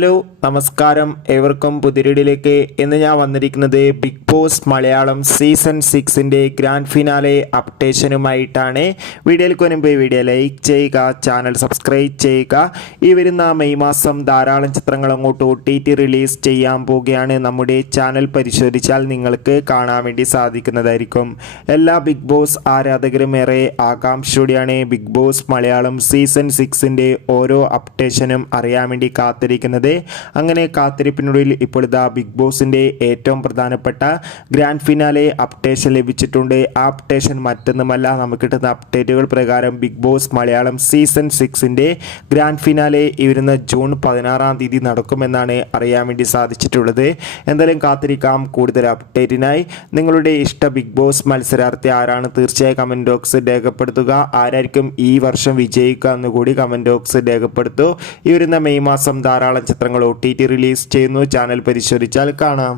Hello നമസ്കാരം, ഏവർക്കും പുതിരിടിലേക്ക്. ഇന്ന് ഞാൻ വന്നിരിക്കുന്നത് ബിഗ് ബോസ് മലയാളം സീസൺ 6ൻ്റെ ഗ്രാൻഡ് ഫിനാലെ അപ്ഡേഷനുമായിട്ടാണ്. വീഡിയോയിലേക്ക് മുൻപ് വീഡിയോ ലൈക്ക് ചെയ്യുക, ചാനൽ സബ്സ്ക്രൈബ് ചെയ്യുക. ഈ വരുന്ന മെയ് മാസം ധാരാളം ചിത്രങ്ങൾ അങ്ങോട്ട് OTT റിലീസ് ചെയ്യാൻ പോവുകയാണ്. നമ്മുടെ ചാനൽ പരിശോധിച്ചാൽ നിങ്ങൾക്ക് കാണാൻ വേണ്ടി സാധിക്കുന്നതായിരിക്കും. എല്ലാ ബിഗ് ബോസ് ആരാധകരും ഏറെ ആകാംക്ഷയോടെയാണ് ബിഗ് ബോസ് മലയാളം സീസൺ 6ൻ്റെ ഓരോ അപ്ഡേഷനും അറിയാൻ വേണ്ടി കാത്തിരിക്കുന്നത്. അങ്ങനെ കാത്തിരിപ്പിനുള്ളിൽ ഇപ്പോൾ ഇതാ ബിഗ് ബോസിന്റെ ഏറ്റവും പ്രധാനപ്പെട്ട ഗ്രാൻഡ് ഫിനാലെ അപ്ഡേഷൻ ലഭിച്ചിട്ടുണ്ട്. ആ അപ്ഡേഷൻ മറ്റൊന്നുമല്ല, നമുക്ക് കിട്ടുന്ന അപ്ഡേറ്റുകൾ പ്രകാരം ബിഗ് ബോസ് മലയാളം സീസൺ 6ൻ്റെ ഗ്രാൻഡ് ഫിനാലെ ഈ വരുന്ന ജൂൺ 16-ാം തീയതി നടക്കുമെന്നാണ് അറിയാൻ വേണ്ടി സാധിച്ചിട്ടുള്ളത്. എന്തായാലും കാത്തിരിക്കാം കൂടുതൽ അപ്ഡേറ്റിനായി. നിങ്ങളുടെ ഇഷ്ട ബിഗ് ബോസ് മത്സരാർത്ഥി ആരാണ്? തീർച്ചയായും കമന്റ് ബോക്സ് രേഖപ്പെടുത്തുക. ആരായിരിക്കും ഈ വർഷം വിജയിക്കുക എന്നുകൂടി കമന്റ് ബോക്സ് രേഖപ്പെടുത്തൂ. ഈ വരുന്ന മെയ് മാസം ധാരാളം ചിത്രങ്ങൾ OTT റിലീസ് ചെയ്യുന്നു. ചാനൽ പരിശോധിച്ചാൽ കാണാം.